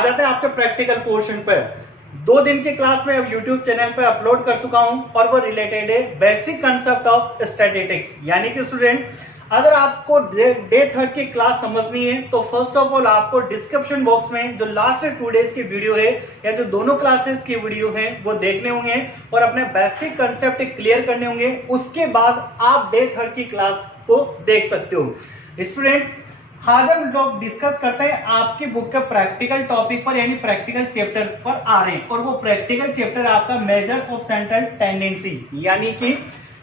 आ जाते हैं आपके प्रैक्टिकल पोर्शन पर। 2 दिन की क्लास में अब यूट्यूब चैनल पे अपलोड कर चुका हूं और वो रिलेटेड है बेसिक कंसेप्ट ऑफ स्टैटिस्टिक्स। यानी कि स्टूडेंट अगर आपको डे 3 की क्लास समझनी है तो फर्स्ट ऑफ ऑल आपको डिस्क्रिप्शन बॉक्स में जो लास्ट 2 डेज की वीडियो है या जो दोनों क्लासेस की वीडियो है वो देखने होंगे और अपने बेसिक कंसेप्ट क्लियर करने होंगे। उसके बाद आप डे 3 की क्लास को देख सकते हो। स्टूडेंट्स आज हम लोग डिस्कस करते हैं आपकी बुक के प्रैक्टिकल टॉपिक पर यानी प्रैक्टिकल चैप्टर पर आ रहे हैं और वो प्रैक्टिकल चैप्टर आपका मेजर्स ऑफ सेंट्रल टेंडेंसी, यानी कि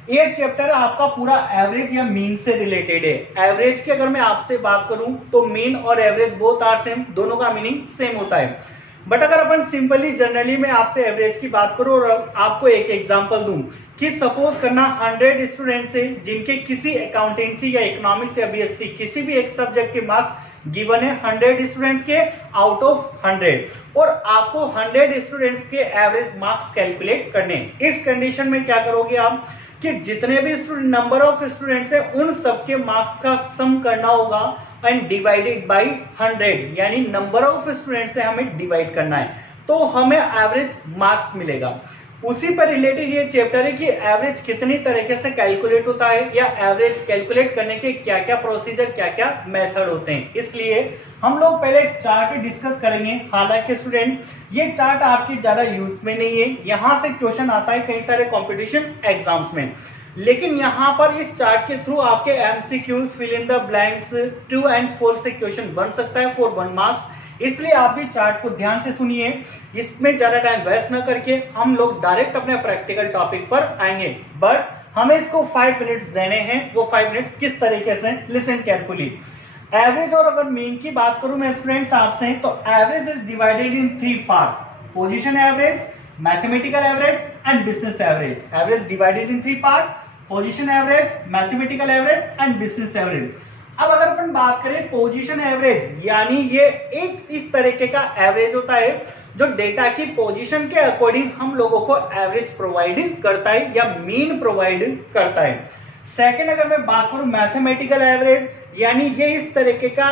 ये चैप्टर आपका पूरा एवरेज या मीन से रिलेटेड है। एवरेज की अगर मैं आपसे बात करूं तो मीन और एवरेज बोथ आर सेम, दोनों का मीनिंग सेम होता है। बट अगर अपन सिंपली जनरली में आपसे एवरेज की बात करूं और आपको एक एग्जांपल दूं कि सपोज करना 100 स्टूडेंट से जिनके किसी अकाउंटेंसी या इकोनॉमिक्स या बीएससी किसी भी एक सब्जेक्ट के मार्क्स गिवन है 100 स्टूडेंट्स के आउट ऑफ 100 और आपको 100 स्टूडेंट्स के एवरेज मार्क्स कैलकुलेट करने। इस कंडीशन में क्या करोगे आप कि जितने भी नंबर ऑफ स्टूडेंट्स है उन सबके मार्क्स का सम करना होगा एंड डिवाइडेड बाय 100, यानी नंबर ऑफ स्टूडेंट्स से हमें डिवाइड करना है तो हमें एवरेज मार्क्स मिलेगा। उसी पर रिलेटेड ये चैप्टर है कि एवरेज कितनी तरीके से कैलकुलेट होता है या एवरेज कैलकुलेट करने के क्या क्या प्रोसीजर क्या क्या मेथड होते हैं। इसलिए हम लोग पहले चार्ट डिस्कस करेंगे। हालांकि स्टूडेंट ये चार्ट आपकी ज्यादा यूज में नहीं है, यहां से क्वेश्चन आता है कई सारे कॉम्पिटिशन एग्जाम्स में, लेकिन यहां पर इस चार्ट के थ्रू आपके MCQs fill in the blanks 2 और 4 से क्वेश्चन बन सकता है फॉर 1 मार्क्स। इसलिए आप भी चार्ट को ध्यान से सुनिए। इसमें ज्यादा टाइम वेस्ट न करके हम लोग डायरेक्ट अपने प्रैक्टिकल टॉपिक पर आएंगे, बट हमें इसको 5 मिनट्स देने हैं। वो 5 मिनट्स किस तरीके से, लिसन केयरफुली। एवरेज और अगर मीन की बात करूं मैं स्टूडेंट्स आपसे तो average is divided in 3 parts, position average, mathematical average and business average. Average divided in 3 part, position average, mathematical average and business average. अब अगर अपन बात करें पोजीशन एवरेज, यानी ये एक इस तरीके का एवरेज होता है जो डेटा की पोजीशन के अकॉर्डिंग हम लोगों को एवरेज प्रोवाइड करता है या मीन प्रोवाइड करता है। सेकंड अगर मैं बात करूं मैथमेटिकल एवरेज, यानी ये इस तरीके का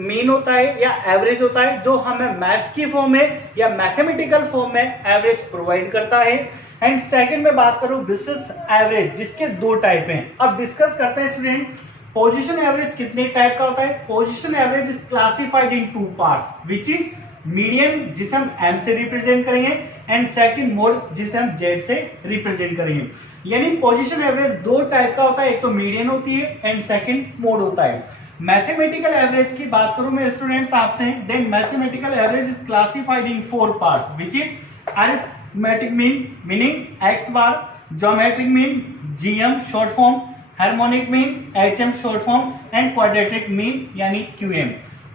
मीन होता है या एवरेज होता है जो हमें मैथ्स की फॉर्म में या मैथमेटिकल फॉर्म में एवरेज प्रोवाइड करता है। एंड सेकंड में बात करूं बिजनेस एवरेज, जिसके 2 टाइप हैं। अब डिस्कस करते हैं स्टूडेंट पोजीशन एवरेज कितने टाइप का होता है। Position average is classified in 2 parts which is median, जिसे हम एम से रिप्रेजेंट करेंगे, एंड सेकंड मोड जिसे हम जेड से रिप्रेजेंट करेंगे। यानी पोजीशन एवरेज 2 टाइप का होता है, एक तो मीडियन होती है एंड सेकंड मोड होता है। मैथमेटिकल एवरेज की बात करूं मैं स्टूडेंट्स आपसे, then mathematical average is classified in 4 parts which is arithmetic mean meaning X bar, geometric mean GM short form, harmonic mean HM short form and quadratic mean यानी QM.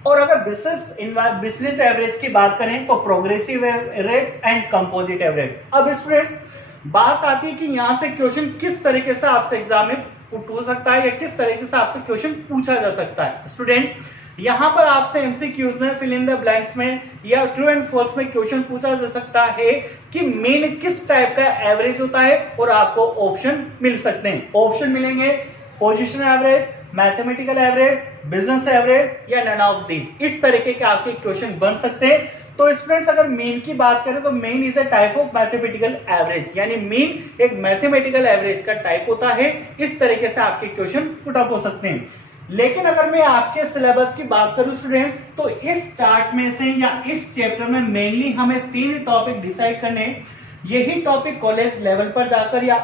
और अगर business average की बात करें तो progressive average and composite average. अब students बात आती है कि यहां से क्वेश्चन किस तरीके से आपसे एग्जाम में पुट हो सकता है या किस तरीके से आपसे क्वेश्चन पूछा जा सकता है। स्टूडेंट यहां पर आपसे एमसीक्यूज में फिल इन द ब्लैंक्स में या ट्रू एंड फॉल्स में क्वेश्चन पूछा जा सकता है कि मीन किस टाइप का एवरेज होता है और आपको ऑप्शन मिल सकते हैं। ऑप्शन मिलेंगे position average, mathematical average, business average या नन ऑफ दीज। इस तरीके के आपके क्वेश्चन बन सकते हैं। तो स्टूडेंट्स अगर मीन की बात करें तो mean is a type of mathematical average, यानी मीन एक मैथमेटिकल एवरेज का टाइप होता है। इस तरीके से आपके क्वेश्चन पुट अप हो सकते हैं। लेकिन अगर मैं आपके सिलेबस की बात करूं स्टूडेंट्स तो इस चार्ट में से या इस चैप्टर में मेनली हमें 3 टॉपिक डिसाइड करने हैं। यही टॉपिक कॉलेज लेवल पर जाकर या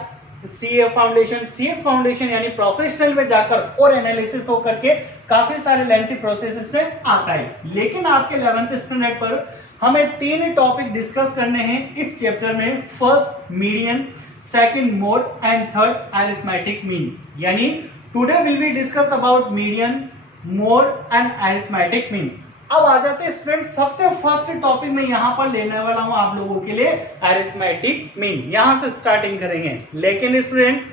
सीए फाउंडेशन, सीएस फाउंडेशन यानी प्रोफेशनल में जाकर और एनालिसिस होकर के काफी सारे लेंथी प्रोसेस से आता है। लेकिन आपके 11th स्टैंडर्ड पर हमें 3 टॉपिक डिस्कस करने हैं इस चैप्टर में। First median, second mode and third arithmetic mean. यानी today will be discuss about median, mode and arithmetic mean. अब आ जाते हैं स्टूडेंट सबसे फर्स्ट टॉपिक में यहां पर लेने वाला हूं आप लोगों के लिए अरिथमेटिक मीन। यहां से स्टार्टिंग करेंगे। लेकिन स्टूडेंट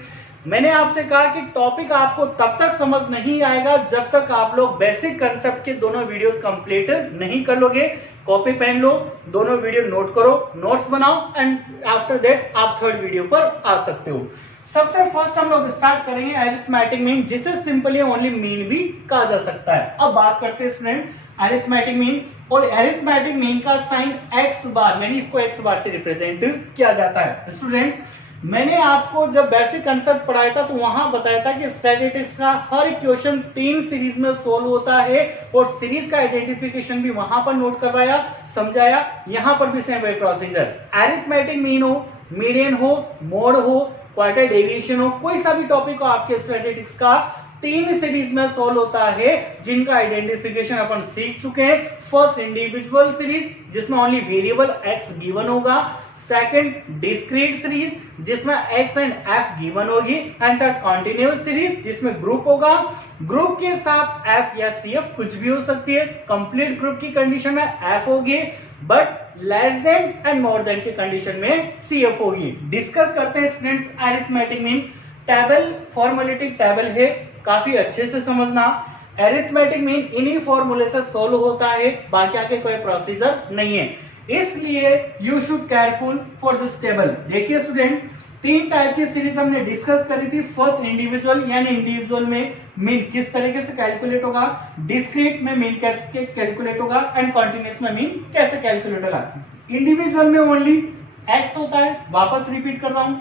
मैंने आपसे कहा कि टॉपिक आपको तब तक समझ नहीं आएगा जब तक आप लोग बेसिक कंसेप्ट के दोनों वीडियोस कंप्लीट नहीं कर लोगे। कॉपी पेन लो, दोनों वीडियो नोट करो, नोट्स बनाओ एंड आफ्टर दैट आप थर्ड वीडियो पर आ सकते हो। सबसे फर्स्ट हम लोग स्टार्ट करेंगे अरिथमेटिक मीन, जिसे सिंपली ओनली मीन भी कहा जा सकता है। अब बात करते हैं स्टूडेंट अरिथमेटिक मीन, और अरिथमेटिक मीन का साइन x बार, यानी इसको x बार से रिप्रेजेंट किया जाता है। स्टूडेंट, मैंने आपको जब बेसिक कंसेप्ट पढ़ाया था तो वहां बताया था कि स्टैटिस्टिक्स का हर क्वेश्चन 3 सीरीज में सोल्व होता है, और सीरीज का आइडेंटिफिकेशन भी वहां पर नोट करवाया, समझाया। यहां पर भी same way procedure, arithmetic mean हो, मीडियन हो, मोड हो, क्वार्टर डेविएशन हो, कोई सा भी टॉपिक हो आपके स्टैटिस्टिक्स का 3 सीरीज में सोल्व होता है, जिनका आइडेंटिफिकेशन अपन सीख चुके हैं। फर्स्ट इंडिविजुअल सीरीज जिसमें ओनली वेरिएबल x गिवन होगा, सेकंड डिस्क्रीट सीरीज जिसमें x एंड f गिवन होगी, एंड थर्ड कॉन्टिन्यूअस सीरीज जिसमें ग्रुप होगा, ग्रुप के साथ f या cf कुछ भी हो सकती है। कंप्लीट ग्रुप की कंडीशन में f होगी, but less than and more than की कंडीशन में cf होगी। डिस्कस करते हैं students arithmetic mean. Table formality table है, काफी अच्छे से समझना। अरिथमेटिक मीन इन्हीं फॉर्मूले से सोल्व होता है, बाकी आगे कोई प्रोसीजर नहीं है, इसलिए you should careful for this table. देखिए स्टूडेंट, 3 टाइप की सीरीज हमने डिस्कस करी थी। फर्स्ट इंडिविजुअल, यानी इंडिविजुअल में मीन किस तरीके से कैलकुलेट होगा, डिस्क्रीट में मीन कैसे कैलकुलेट होगा, एंड कॉन्टिन्यूअस में मीन कैसे कैलकुलेट होगा। इंडिविजुअल में ओनली x होता है, वापस रिपीट कर रहा हूं,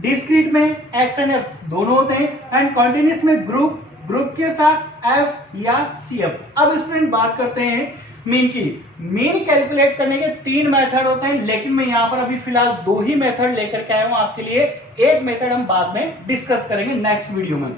डिस्क्रीट में x एंड f दोनों होते हैं, एंड कॉन्टिन्यूअस में ग्रुप के साथ f या cf। अब स्टूडेंट बात करते हैं मीन की। मीन कैलकुलेट करने के 3 मेथड होते हैं, लेकिन मैं यहां पर अभी फिलहाल 2 ही मेथड लेकर के आया हूं आपके लिए। एक मेथड हम बाद में डिस्कस करेंगे नेक्स्ट वीडियो में।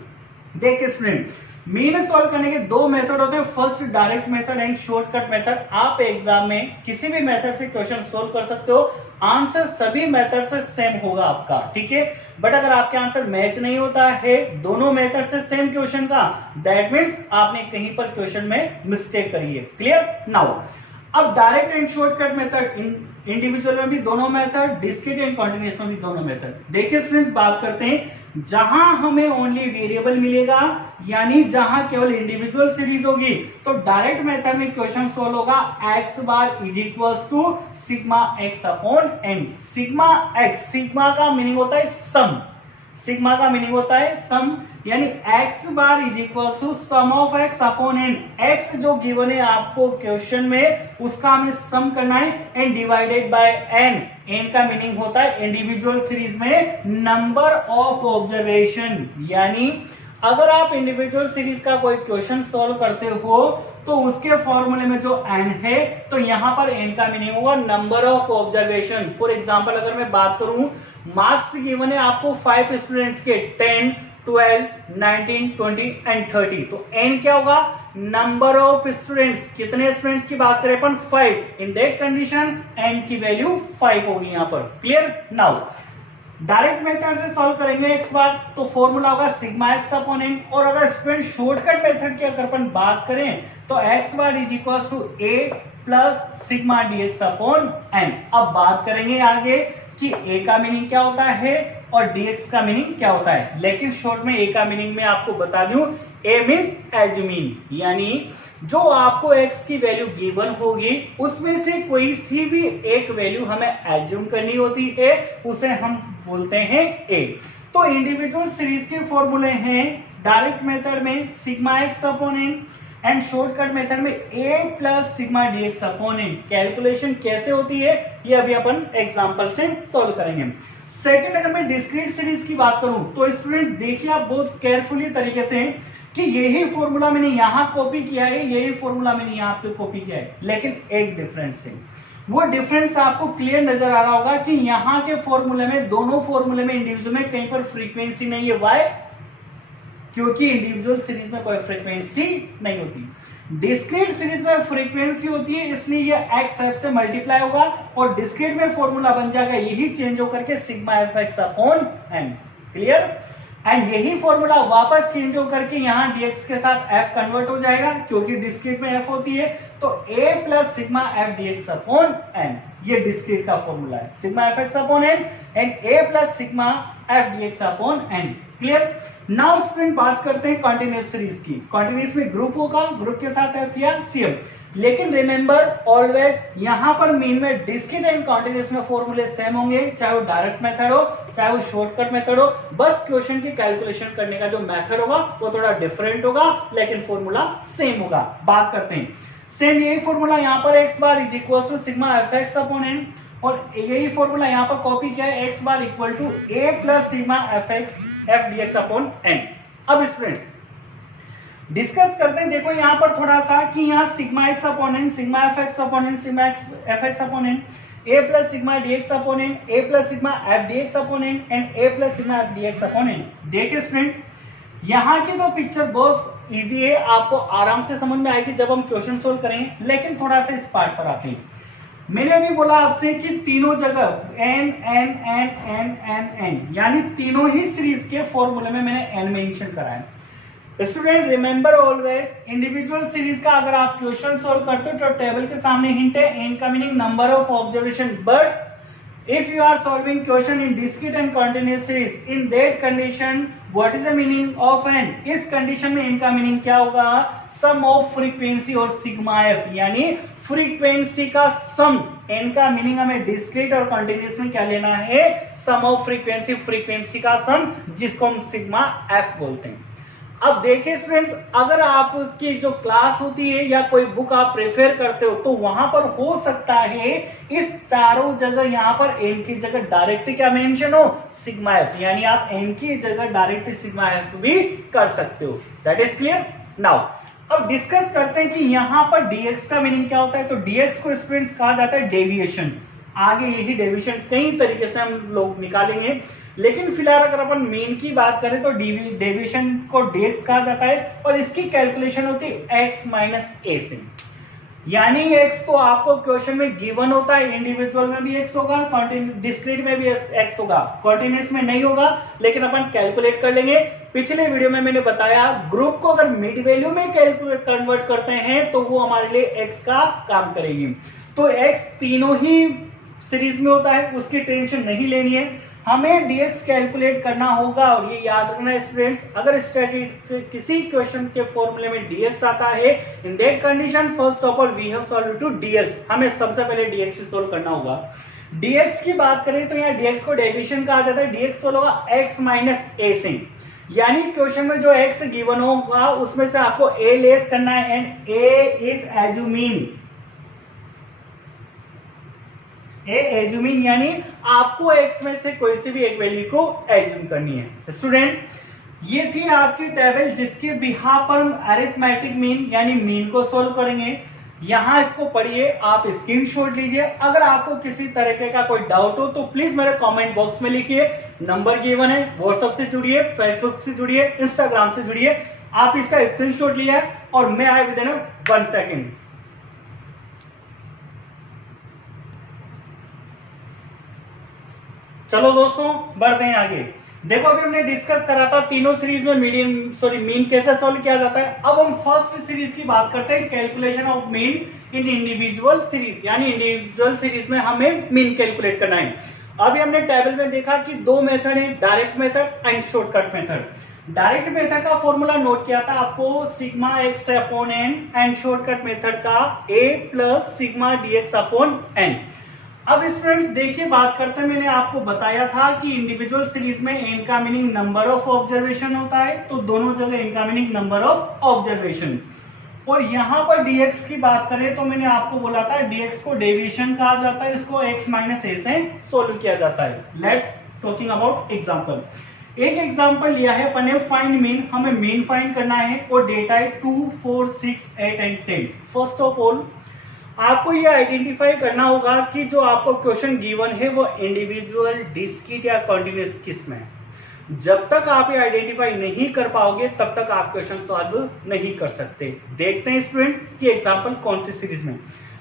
देखिए स्टूडेंट, मीन सॉल्व करने के 2 मेथड होते हैं, first direct method and shortcut method. आप एग्जाम में किसी भी मेथड से क्वेश्चन सोल्व कर सकते हो, आंसर सभी मेथड से सेम होगा आपका, ठीक है। बट अगर आपके आंसर मैच नहीं होता है दोनों मेथड से सेम क्वेश्चन का, दैट मींस आपने कहीं पर क्वेश्चन में मिस्टेक करी है। Clear now. अब direct and shortcut method, individual में भी दोनों मेथड, डिस्क्रीट एंड कॉन्टिन्यूअस में भी दोनों मेथड। देखिए स्टूडेंट्स, बात करते हैं जहां हमें ओनली वेरिएबल मिलेगा, यानी जहां केवल इंडिविजुअल सीरीज होगी, तो डायरेक्ट मेथड में क्वेश्चन सोल्व होगा x bar is equals to sigma x upon n। Sigma x, sigma का मीनिंग होता है सम, सिग्मा का मीनिंग होता है सम, यानी x bar is equals to sum of x upon n। x जो गिवन है आपको क्वेश्चन में, उसका हमें सम करना है, and divided by n। n का मीनिंग होता है इंडिविजुअल सीरीज में नंबर ऑफ ऑब्जर्वेशन, यानी अगर आप इंडिविजुअल सीरीज का कोई क्वेश्चन सॉल्व करते हो तो उसके फॉर्मूले में जो n है, तो यहां पर n का मीनिंग होगा number of observation. For example अगर मैं बात करूं, मार्क्स गिवन है आपको 5 स्टूडेंट्स के, 10, 12, 19, 20 एंड 30, तो n क्या होगा, नंबर ऑफ स्टूडेंट्स। कितने स्टूडेंट्स की बात करें अपन, 5। इन दैट कंडीशन n की वैल्यू 5 होगी यहां पर। Clear now. डायरेक्ट मेथड से सॉल्व करेंगे x बार, तो फॉर्मूला होगा सिग्मा x अपॉन n। और अगर स्टूडेंट शॉर्टकट मेथड की अगर अपन बात करें तो x bar is equal to a plus sigma dx upon n। अब बात करेंगे आगे कि a का मीनिंग क्या होता है और dx का मीनिंग क्या होता है, लेकिन शॉर्ट में a का मीनिंग में आपको बता दूं, a means as you mean, यानी जो आपको x की वैल्यू गिवन होगी उसमें से कोई सी भी एक वैल्यू हमें एज्यूम करनी होती है, उसे हम बोलते हैं a। तो इंडिविजुअल सीरीज के फॉर्मूले हैं डायरेक्ट मेथड में sigma x upon n, and shortcut method में a plus sigma dx upon n। Calculation कैसे होती है ये अभी अपन एग्जांपल से सॉल्व करेंगे। सेकंड, अगर मैं डिस्क्रीट सीरीज की बात करूं तो स्टूडेंट देखिए आप बहुत केयरफुली तरीके से कि यही फॉर्मूला मैंने यहां कॉपी किया है, यही फॉर्मूला मैंने यहां पे कॉपी किया है, लेकिन एक डिफरेंस है। वो डिफरेंस आपको क्लियर नजर आ रहा होगा कि यहां के फॉर्मूले में, दोनों फॉर्मूले में इंडिविजुअल में कहीं पर फ्रीक्वेंसी नहीं है। वाई? क्योंकि इंडिविजुअल सीरीज में कोई फ्रीक्वेंसी नहीं होती, डिस्क्रीट सीरीज में फ्रीक्वेंसी होती है, इसलिए ये x f से मल्टीप्लाई होगा और डिस्क्रीट में फॉर्मूला बन जाएगा यही चेंज होकर के sigma F x upon n। Clear? And यही फॉर्मूला वापस चेंज होकर के यहाँ dx के साथ f कन्वर्ट हो जाएगा, क्योंकि डिस्क्रीट में f होती है, तो a plus sigma F dx upon n, ये डिस्क्रीट का फॉर्मूला है, sigma F x upon n and a plus sigma F dx upon n। Clear? Now student बात करते हैं कॉन्टिन्यूअस सीरीज की। कॉन्टिन्यूअस में ग्रुप होगा, ग्रुप के साथ f या cf, लेकिन रिमेंबर ऑलवेज यहां पर मीन में डिस्क्रीट एंड कॉन्टिन्यूअस में फॉर्मूले सेम होंगे, चाहे वो डायरेक्ट मेथड हो चाहे वो शॉर्टकट मेथड हो, बस क्वेश्चन की कैलकुलेशन करने का जो मेथड होगा वो थोड़ा डिफरेंट होगा, लेकिन फॉर्मूला सेम होगा। बात करते हैं सेम यही फॉर्मूला यहाँ पर x bar is equal to sigma fx upon n, और यही फॉर्मूला यहाँ पर कॉपी किया है, x bar equal to a plus sigma fx f dx upon n। अब स्टूडेंट्स डिस्कस करते हैं, देखो यहाँ पर थोड़ा सा कि यहाँ sigma x upon n, sigma fx upon n, sigma fx upon n, a plus sigma dx upon n, a plus sigma f dx upon n and a plus sigma f dx upon n। देखिए student यहाँ की तो picture बहुत easy है, आपको आराम से समझ में आएगी जब हम क्वेश्चन सोल्व करेंगे, लेकिन थोड़ा सा इस पार्ट पर आते हैं। मैंने अभी बोला आपसे कि तीनों जगह n n n n n n यानी तीनों ही सीरीज के फॉर्मूले में मैंने n मेंशन करा है। Student remember always individual series का अगर आप क्वेश्चन सोल्व करते हो तो टेबल के सामने हिंट है n का meaning number of observation, but if you are solving question in discrete and continuous series, in that condition what is the meaning of n? इस कंडीशन में n का मीनिंग क्या होगा? सम ऑफ फ्रीक्वेंसी और sigma f, यानी frequency का सम। n का meaning हमें डिस्क्रीट और कंटिन्यूअस में क्या लेना है? सम ऑफ फ्रीक्वेंसी, फ्रीक्वेंसी का सम, जिसको हम सिग्मा f बोलते हैं। अब देखिए स्टूडेंट्स, अगर आपकी जो क्लास होती है या कोई बुक आप प्रेफर करते हो तो वहां पर हो सकता है इस चारों जगह यहाँ पर n की जगह डायरेक्ट क्या मेंशन हो? सिग्मा f, यानी आप n की जगह डायरेक्ट सिग्मा f भी कर सकते हो। That is clear. नाउ अब डिस्कस करते हैं कि यहाँ पर dx का मीनिंग क्या होता है। तो dx को स्टूडेंट्स कहा जाता है डेविएशन। आगे यही डेविएशन कई तरीके से हम लोग निकालेंगे, लेकिन फिलहाल अगर अपन मीन की बात करें तो डेविएशन को dx कहा जाता है और इसकी कैलकुलेशन होती है x माइनस a से। यानी x तो आपको क्वेश्चन में गिवन होता है, इंडिविजुअल में भी x होगा, डिस्क्रीट में भी x होगा, कॉन्टिन्यूअस में नहीं होगा, लेकिन अपन कैलकुलेट कर लेंगे। पिछले वीडियो में मैंने बताया ग्रुप को अगर मिड वैल्यू में कैलकुलेट कन्वर्ट करते हैं तो वो हमारे लिए x का काम करेगी। तो x तीनों ही सीरीज में होता है, उसकी टेंशन नहीं लेनी है, हमें dx कैलकुलेट करना होगा। और ये याद रखना स्टूडेंट्स, अगर स्टैटिस्टिक्स से किसी क्वेश्चन के फॉर्मूले में dx आता है, in that condition first of all we have solve to dx, हमें सबसे पहले dx सोल्व करना होगा। dx की बात करें तो यहाँ dx को डेविएशन कहा जाता है, dx सोल्व होगा x माइनस a से, यानी क्वेश्चन में जो x गिवन होगा उसमें से आपको a लेस करना है एंड a इज एज्यूमिंग, यानी आपको x में से कोई सी भी एक वैल्यू को एज्यूम करनी है। स्टूडेंट ये थी आपकी टेबल जिसके बिहाफ पर हम अरिथमेटिक मीन यानी मीन को सोल्व करेंगे। यहां इसको पढ़िए, आप स्क्रीनशॉट लीजिए। अगर आपको किसी तरीके का कोई डाउट हो तो प्लीज मेरे कमेंट बॉक्स में लिखिए, नंबर गिवन है, व्हाट्सएप से जुड़िए, फेसबुक से जुड़िए, इंस्टाग्राम से जुड़िए। आप इसका स्क्रीनशॉट लिया और मैं आया विद इन 1 सेकेंड। चलो दोस्तों बढ़ते हैं आगे। देखो अभी हमने डिस्कस करा था तीनों सीरीज में मीन कैसे सॉल्व किया जाता है। अब हम फर्स्ट सीरीज की बात करते हैं, calculation of mean in individual series, यानी इंडिविजुअल सीरीज में हमें मीन कैलकुलेट करना है। अभी हमने टेबल में देखा कि दो मेथड है, direct method and shortcut method. Direct method का फॉर्मूला नोट किया था आपको, sigma x upon n, and shortcut method का a plus sigma dx upon n. अब स्टूडेंट्स देखिए बात करते हैं, मैंने आपको बताया था कि इंडिविजुअल सीरीज में n का मीनिंग नंबर ऑफ ऑब्जर्वेशन होता है, तो दोनों जगह n का मीनिंग नंबर ऑफ ऑब्जर्वेशन। और यहां पर dx की बात करें तो मैंने आपको बोला था dx को डेविएशन कहा जाता है, इसको x माइनस a से सोल्व किया जाता है। Let's talking about example. एक एग्जांपल लिया है अपन ने, फाइंड मीन, हमें मीन फाइंड करना है और डेटा है 2, 4, 6, 8 एंड 10। फर्स्ट ऑफ ऑल आपको ये आइडेंटिफाई करना होगा कि जो आपको क्वेश्चन गिवन है वो इंडिविजुअल, डिस्क्रीट या कॉन्टिन्यूअस किस में है। जब तक आप ये आइडेंटिफाई नहीं कर पाओगे तब तक आप क्वेश्चन सॉल्व नहीं कर सकते। देखते हैं स्टूडेंट्स कि एग्जांपल कौन सी सीरीज में।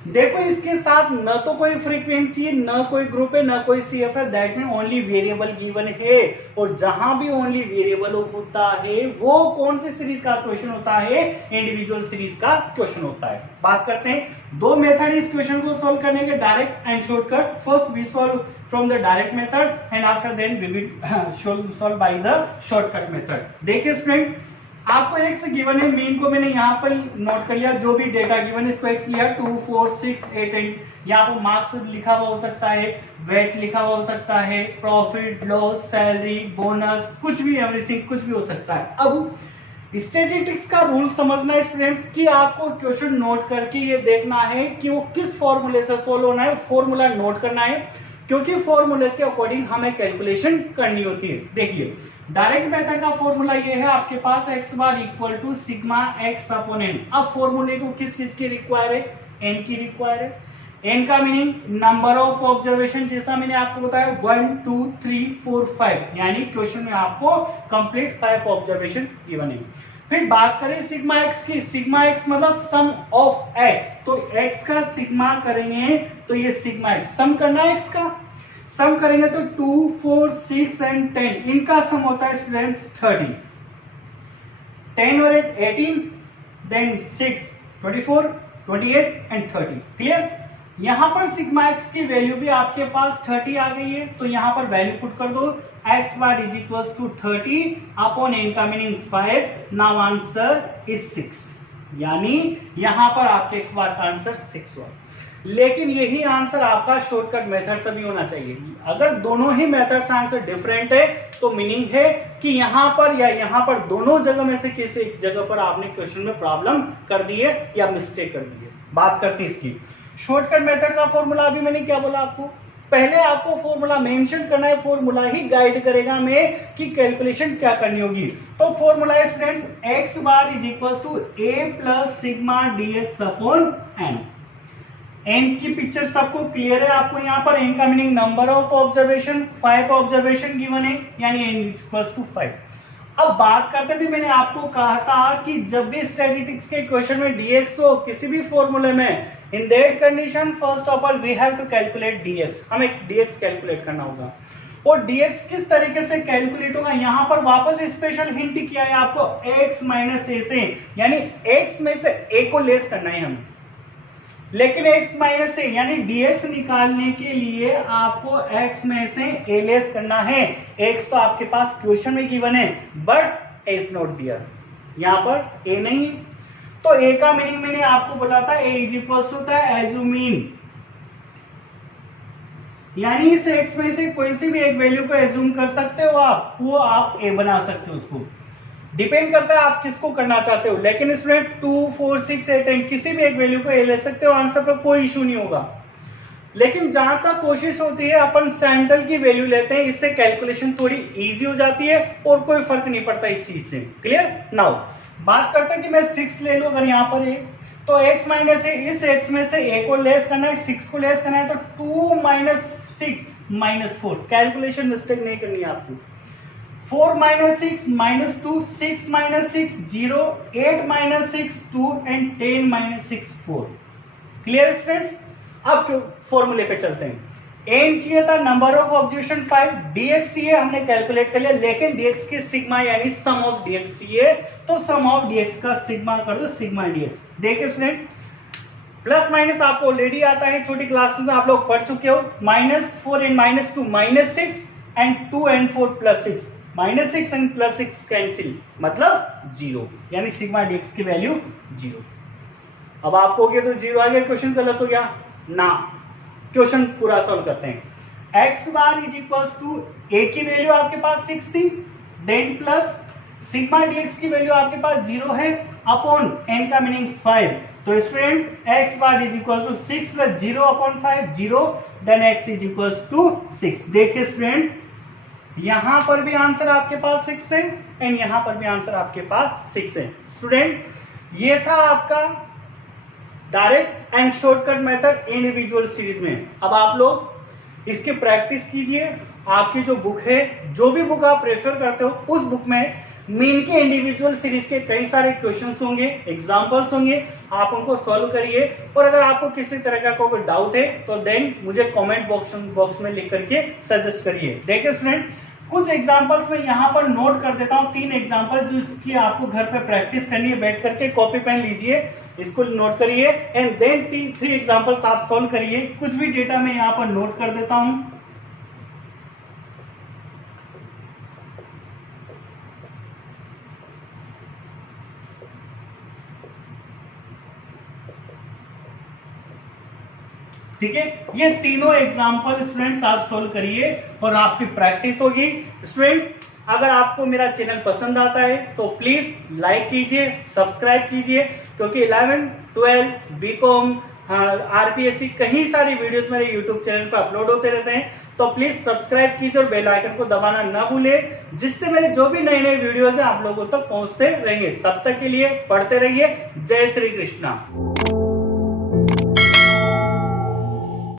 देखो इसके साथ न तो कोई फ्रीक्वेंसी है, न कोई ग्रुप है, न कोई CF है, that mean only variable given है। और जहां भी ओनली वेरिएबल होता है वो कौन सी सीरीज का क्वेश्चन होता है? इंडिविजुअल सीरीज का क्वेश्चन होता है। बात करते हैं, दो मेथड इस क्वेश्चन को सोल्व करने के, direct and shortcut. First we solve from the direct method and after then we will solve by the shortcut method. देखिए स्टूडेंट आपको x गिवन है, मीन को मैंने यहाँ पर नोट कर लिया, जो भी डेटा गिवन है इसको x लिया, 2, 4, 6, 8 एंड यहाँ पर मार्क्स लिखा हुआ हो सकता है, वेट लिखा हुआ हो सकता है, प्रॉफिट लॉस, सैलरी, बोनस, कुछ भी, एवरीथिंग कुछ भी हो सकता है। अब स्टैटिस्टिक्स का रूल समझना है स्टूडेंट्स कि आपको क्वेश्चन नोट करके ये देखना है कि वो किस फॉर्मूले से सोल्व होना है, फॉर्मूला नोट करना है, क्योंकि फॉर्मूले के अकॉर्डिंग हमें कैलकुलेशन करनी होती है। देखिए डायरेक्ट मेथड का फॉर्मूला ये है आपके पास x bar equal to sigma x upon n। अब फॉर्मूले को किस चीज की रिक्वायर है, n की रिक्वायर है। n का मीनिंग नंबर ऑफ ऑब्जर्वेशन, जैसा मैंने आपको बताया 1 2 3 4 5, यानी क्वेश्चन में आपको कंप्लीट 5 ऑब्जर्वेशन गिवन है। फिर बात करें सिग्मा x की, सिग्मा x मतलब सम ऑफ x, तो x का सिग्मा करेंगे तो ये सिग्मा x सम करना है, x का सम करेंगे तो 2 4 6 एंड 10, इनका सम होता है स्टूडेंट्स 30। 10 और 8 18, देन 6 24 28 एंड 30। क्लियर। यहां पर सिग्मा एक्स की वैल्यू भी आपके पास 30 आ गई है, तो यहां पर वैल्यू पुट कर दो, x bar is equal to 30 upon n का मीनिंग 5। नाउ आंसर इज 6, यानी यहां पर आपके x बार का आंसर 6 हुआ। लेकिन यही आंसर आपका शॉर्टकट मेथड से भी होना चाहिए। अगर दोनों ही मेथड से आंसर डिफरेंट है तो मीनिंग है कि यहां पर या यहां पर दोनों जगह में से किसी एक जगह पर आपने क्वेश्चन में प्रॉब्लम कर दी है या मिस्टेक कर दी है। बात करते हैं इसकी शॉर्टकट मेथड का फॉर्मूला। अभी मैंने क्या बोला आपको, पहले आपको फॉर्मूला मेंशन करना है, फॉर्मूला ही गाइड करेगा मैं कि कैलकुलेशन क्या करनी होगी। तो फॉर्मूला है students x bar is equal to a plus sigma dx upon n। n की पिक्चर सबको क्लियर है आपको, यहाँ पर n का meaning number of observation, 5 observation given है, यानी n इज इक्वल टू 5। अब बात करते भी मैंने आपको कहा था कि जब भी स्टैटिस्टिक्स के क्वेश्चन में dx हो किसी भी फॉर्मूले में, in that condition first of all we have to calculate dx, हमें dx कैलकुलेट करना होगा। और dx किस तरीके से कैलकुलेट होगा, यहां पर वापस स्पेशल हिंट किया है आपको x माइनस a से, यानी x में से a को लेस करना है हमें। लेकिन x माइनस ए यानी dx निकालने के लिए आपको x में से a लेस करना है। x तो आपके पास क्वेश्चन में गिवन है बट a इज नॉट दिया, यहां पर a नहीं। तो a का मीनिंग मैंने आपको बोला था a इज इक्वल टू होता है एज्यूमिन, यानी इस x में से कोई सी भी एक वैल्यू को एज्यूम कर सकते हो आप, वो आप a बना सकते हो। उसको डिपेंड करता है आप किसको करना चाहते हो। लेकिन स्टूडेंट 2 4 6 8 10 किसी भी एक वैल्यू को ए ले सकते हो, आंसर पर कोई इशू नहीं होगा। लेकिन जहां तक कोशिश होती है अपन सेंट्रल की वैल्यू लेते हैं, इससे कैलकुलेशन थोड़ी इजी हो जाती है और कोई फर्क नहीं पड़ता इस चीज से। क्लियर। नाउ बात करते हैं कि मैं 6 ले लूं, अगर यहाँ पर है तो x माइनस ए, इस x में से a को लेस करना है, 6 को लेस करना है, तो 2 माइनस 6 माइनस 4, कैलकुलेशन मिस्टेक नहीं करनी है आपको। 4 minus 6 minus 2, 6 minus 6 0, 8 minus 6 2 and 10 minus 6 4। Clear students. अब फॉर्मूले पे चलते हैं। n चाहिए था नंबर ऑफ ऑब्जर्वेशन 5, dx चाहिए हमने कैलकुलेट कर लिया, लेकिन dx की सिग्मा यानी सम ऑफ dx चाहिए, तो सम ऑफ dx का सिग्मा कर दो, सिग्मा dx। देखिए स्टूडेंट प्लस माइनस आपको ऑलरेडी आता है, छोटी क्लासेस में आप लोग पढ़ चुके हो। -4 and -2 -6 and 2 and 4 +6, -6 and +6 cancel मतलब 0, यानी सिग्मा dx की वैल्यू 0। अब आपको तो 0 आ गया, क्वेश्चन गलत हो गया ना। क्वेश्चन पूरा सॉल्व करते हैं। x bar is equal to a की वैल्यू आपके पास 6 थी, देन प्लस सिग्मा dx की वैल्यू आपके पास 0 है अपॉन n का मीनिंग 5। तो students x bar is equal to 6 plus 0 upon 5 0, then x is equal to 6। देखिए स्टूडेंट यहां पर भी आंसर आपके पास 6 है एंड यहां पर भी आंसर आपके पास 6 है। स्टूडेंट ये था आपका direct and shortcut method individual series में। अब आप लोग इसकी प्रैक्टिस कीजिए। आपकी जो बुक है, जो भी बुक आप प्रेफर करते हो, उस बुक में मीन के इंडिविजुअल सीरीज के कई सारे क्वेश्चंस होंगे, एग्जांपल्स होंगे, आप उनको सॉल्व करिए। और अगर आपको किसी तरह का कोई डाउट है तो देन मुझे कमेंट बॉक्स में लिख करके सजेस्ट करिए। देखिए स्टूडेंट कुछ एग्जांपल्स में यहाँ पर नोट कर देता हूँ, 3 एग्जांपल जिसकी आपको घर पे प्रैक्टिस करनी है। बैठ करके कॉपी पेन लीजिए, इसको नोट करिए एंड देन 3 एग्जांपल्स आप सॉल्व करिए। कुछ भी डेटा मैं यहाँ पर नोट कर देता हूँ। ठीक है, ये तीनों एग्जांपल स्टूडेंट्स आप सोल्व करिए और आपकी प्रैक्टिस होगी। स्टूडेंट्स अगर आपको मेरा चैनल पसंद आता है तो प्लीज लाइक कीजिए, सब्सक्राइब कीजिए, क्योंकि 11, 12, बीकॉम, आरपीएससी कई सारी वीडियोस मेरे यूट्यूब चैनल पर अपलोड होते रहते हैं। तो प्लीज सब्सक्राइब कीजिए और बेल आइकन को दबाना ना भूले, जिससे मेरे जो भी नए नए वीडियोस हैं आप लोगों तक पहुंचते रहेंगे। तब तक के लिए पढ़ते रहिए। जय श्री कृष्णा।